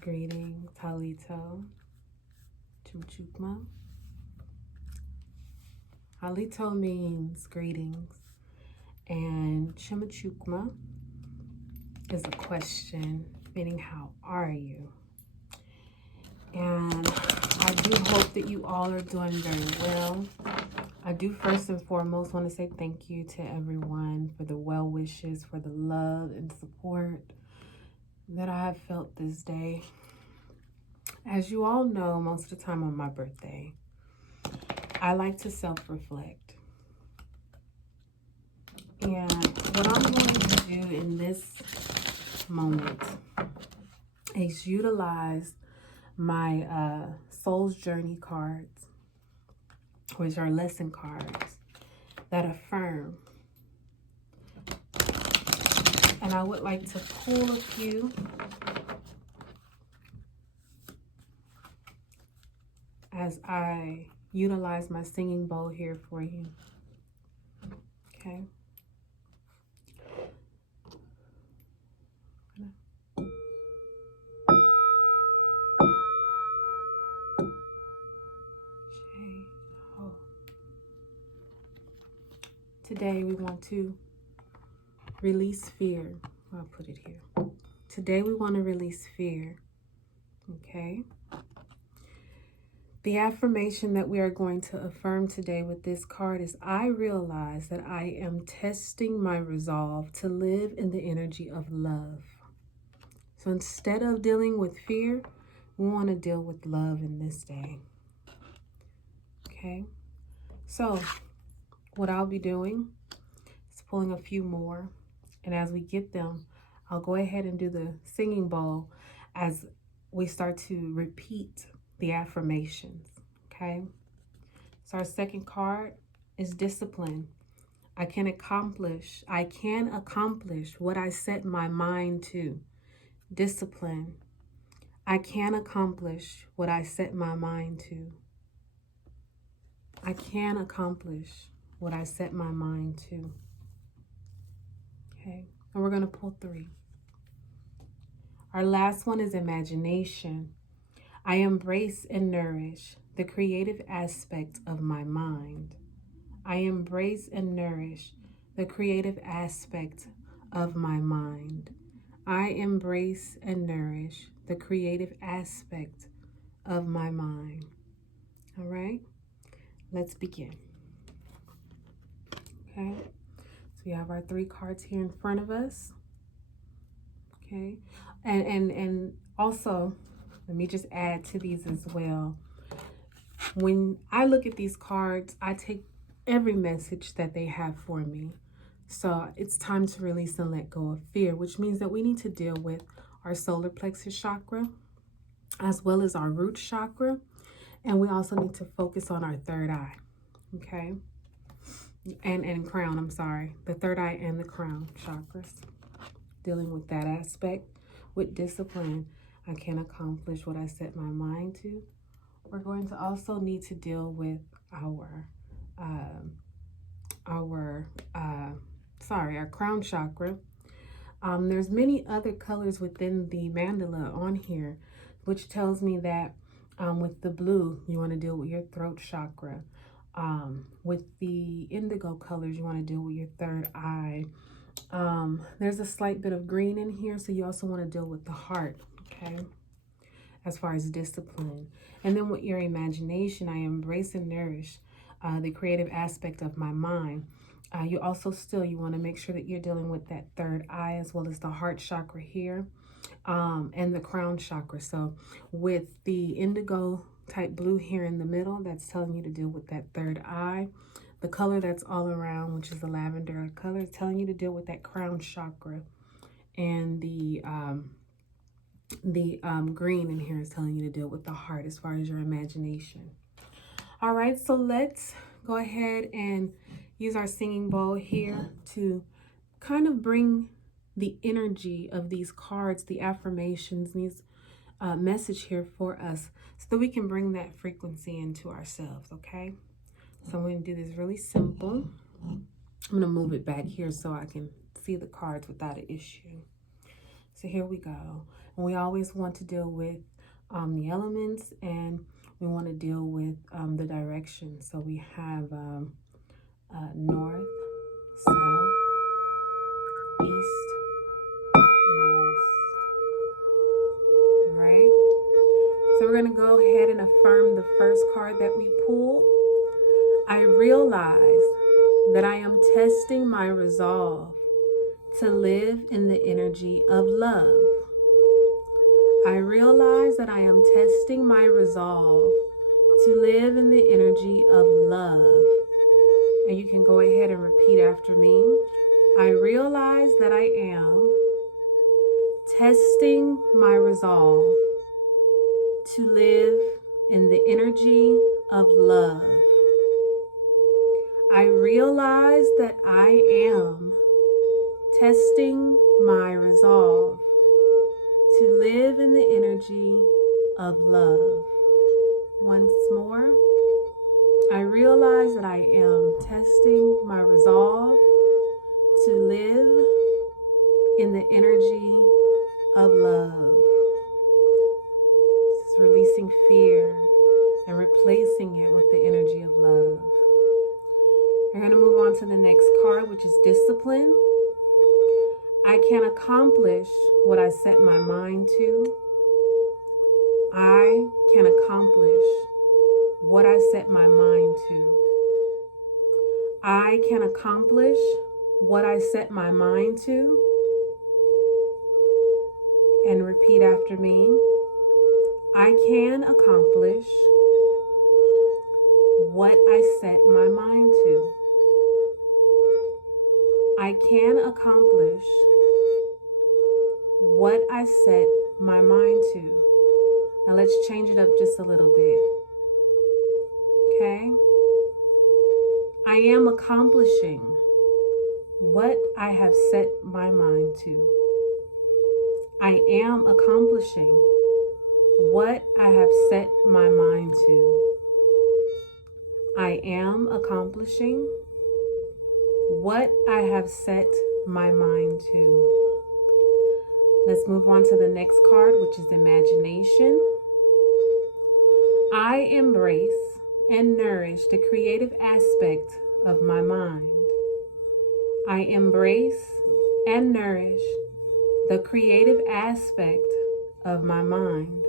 Greetings, Halito, Chumchukma. Halito means greetings, and Chumchukma is a question, meaning how are you? And I do hope that you all are doing very well. I do first and foremost want to say thank you to everyone for the well wishes, for the love and support that I have felt this day. As you all know, most of the time on my birthday, I like to self-reflect. And what I'm going to do in this moment is utilize my Soul's Journey cards, which are lesson cards that affirm. And I would like to pull a few as I utilize my singing bowl here for you. Okay. Today we want to release fear. I'll put it here. Today we want to release fear. Okay. The affirmation that we are going to affirm today with this card is, I realize that I am testing my resolve to live in the energy of love. So instead of dealing with fear, we want to deal with love in this day. Okay. So what I'll be doing is pulling a few more. And as we get them, I'll go ahead and do the singing bowl as we start to repeat the affirmations. Okay. So our second card is discipline. I can accomplish what I set my mind to. Discipline. I can accomplish what I set my mind to. I can accomplish what I set my mind to. Okay, and we're going to pull 3. Our last one is imagination. I embrace and nourish the creative aspect of my mind. I embrace and nourish the creative aspect of my mind. I embrace and nourish the creative aspect of my mind. All right, let's begin. Okay. So we have our 3 cards here in front of us. Okay. And also, let me just add to these as well. When I look at these cards, I take every message that they have for me. So it's time to release and let go of fear, which means that we need to deal with our solar plexus chakra, as well as our root chakra. And we also need to focus on our third eye. Okay. And crown, I'm sorry, the third eye and the crown chakras, dealing with that aspect. With discipline, I can accomplish what I set my mind to. We're going to also need to deal with our crown chakra. There's many other colors within the mandala on here, which tells me that with the blue, you want to deal with your throat chakra. With the indigo colors, you want to deal with your third eye. There's a slight bit of green in here, so you also want to deal with the heart, okay, as far as discipline. And then with your imagination, I embrace and nourish the creative aspect of my mind. You want to make sure that you're dealing with that third eye, as well as the heart chakra here, and the crown chakra. So with the indigo type blue here in the middle, that's telling you to deal with that third eye. The color that's all around, which is the lavender color, is telling you to deal with that crown chakra. And the green in here is telling you to deal with the heart as far as your imagination. All right, so let's go ahead and use our singing bowl here to kind of bring the energy of these cards, the affirmations, these message here for us, so that we can bring that frequency into ourselves, okay? So I'm going to do this really simple. I'm going to move it back here so I can see the cards without an issue. So here we go. And we always want to deal with the elements, and we want to deal with the direction. So we have north, south, east, and west. All right. So we're going to go ahead and affirm the first card that we pulled. I realize that I am testing my resolve to live in the energy of love. I realize that I am testing my resolve to live in the energy of love. And you can go ahead and repeat after me. I realize that I am testing my resolve to live in the energy of love. I realize that I am testing my resolve to live in the energy of love. Once more, I realize that I am testing my resolve to live in the energy of love. This is releasing fear and replacing it with the energy of love. We're going to move on to the next card, which is discipline. I can accomplish what I set my mind to. I can accomplish what I set my mind to. I can accomplish what I set my mind to. And repeat after me. I can accomplish what I set my mind to. I can accomplish what I set my mind to. Now let's change it up just a little bit. Okay? I am accomplishing what I have set my mind to. I am accomplishing what I have set my mind to. I am accomplishing what I have set my mind to. Let's move on to the next card, which is imagination. I embrace and nourish the creative aspect of my mind. I embrace and nourish the creative aspect of my mind.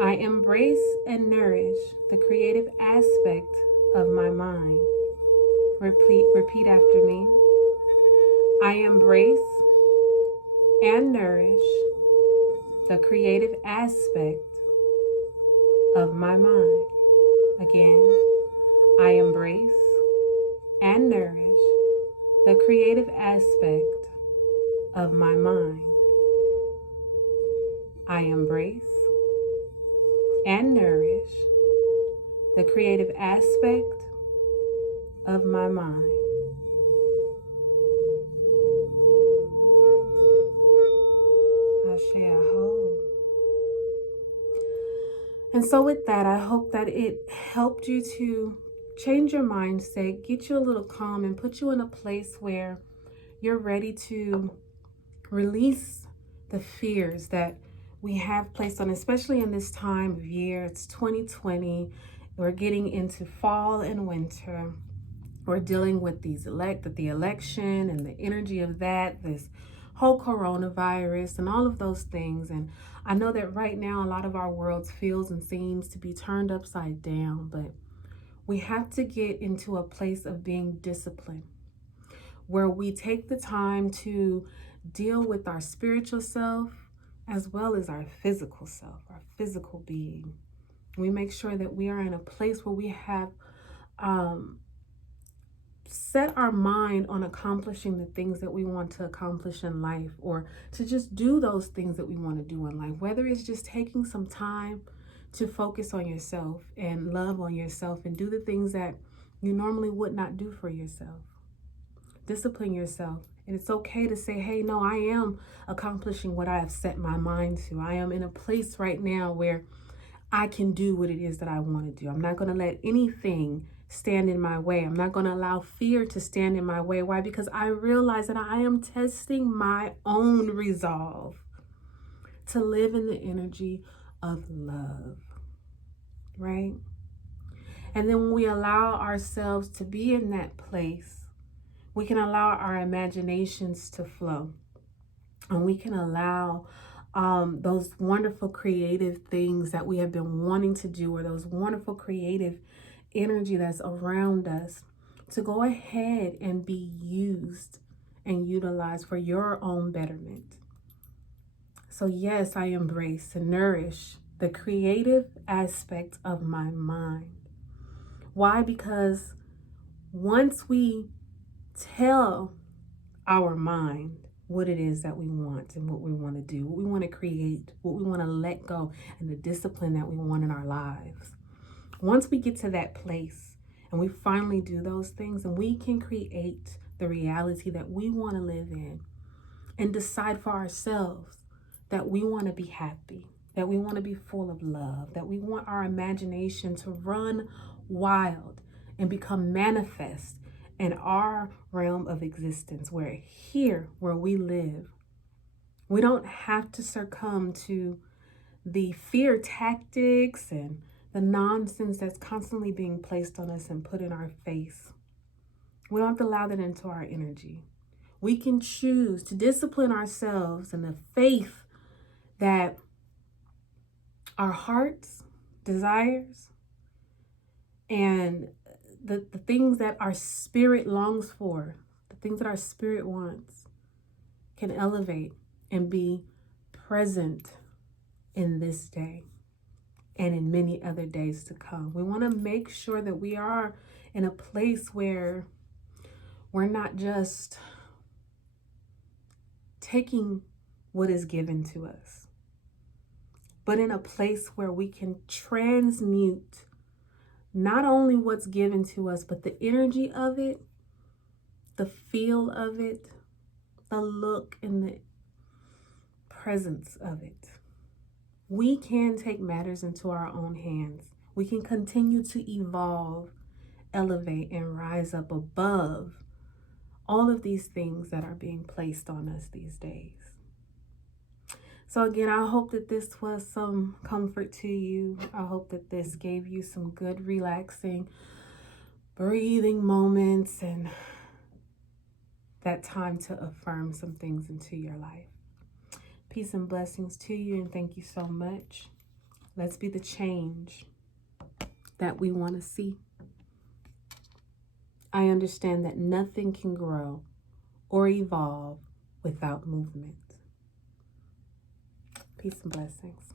I embrace and nourish the creative aspect of my mind. Repeat after me. I embrace and nourish the creative aspect of my mind. Again, I embrace and nourish the creative aspect of my mind. I embrace and nourish the creative aspect of my mind. And so with that, I hope that it helped you to change your mindset, get you a little calm, and put you in a place where you're ready to release the fears that we have placed on, especially in this time of year. It's 2020. We're getting into fall and winter. We're dealing with the election and the energy of that, this whole coronavirus and all of those things. And I know that right now a lot of our world feels and seems to be turned upside down, but we have to get into a place of being disciplined, where we take the time to deal with our spiritual self as well as our physical self, our physical being. We make sure that we are in a place where we have set our mind on accomplishing the things that we want to accomplish in life, or to just do those things that we want to do in life, whether it's just taking some time to focus on yourself and love on yourself and do the things that you normally would not do for yourself. Discipline yourself. And it's okay to say, hey, no, I am accomplishing what I have set my mind to. I am in a place right now where I can do what it is that I want to do. I'm not going to let anything stand in my way. I'm not going to allow fear to stand in my way. Why? Because I realize that I am testing my own resolve to live in the energy of love, right? And then when we allow ourselves to be in that place, we can allow our imaginations to flow. And we can allow those wonderful creative things that we have been wanting to do, or those wonderful creative energy that's around us, to go ahead and be used and utilized for your own betterment. So yes, I embrace and nourish the creative aspect of my mind. Why? Because once we tell our mind what it is that we want and what we want to do, what we want to create, what we want to let go, and the discipline that we want in our lives. Once we get to that place and we finally do those things, and we can create the reality that we want to live in and decide for ourselves that we want to be happy, that we want to be full of love, that we want our imagination to run wild and become manifest in our realm of existence, where here where we live, we don't have to succumb to the fear tactics and the nonsense that's constantly being placed on us and put in our face. We don't have to allow that into our energy. We can choose to discipline ourselves in the faith that our hearts desires and the things that our spirit longs for, the things that our spirit wants, can elevate and be present in this day and in many other days to come. We want to make sure that we are in a place where we're not just taking what is given to us, but in a place where we can transmute not only what's given to us, but the energy of it, the feel of it, the look and the presence of it. We can take matters into our own hands. We can continue to evolve, elevate, and rise up above all of these things that are being placed on us these days. So again, I hope that this was some comfort to you. I hope that this gave you some good, relaxing, breathing moments and that time to affirm some things into your life. Peace and blessings to you, and thank you so much. Let's be the change that we want to see. I understand that nothing can grow or evolve without movement. Peace and blessings.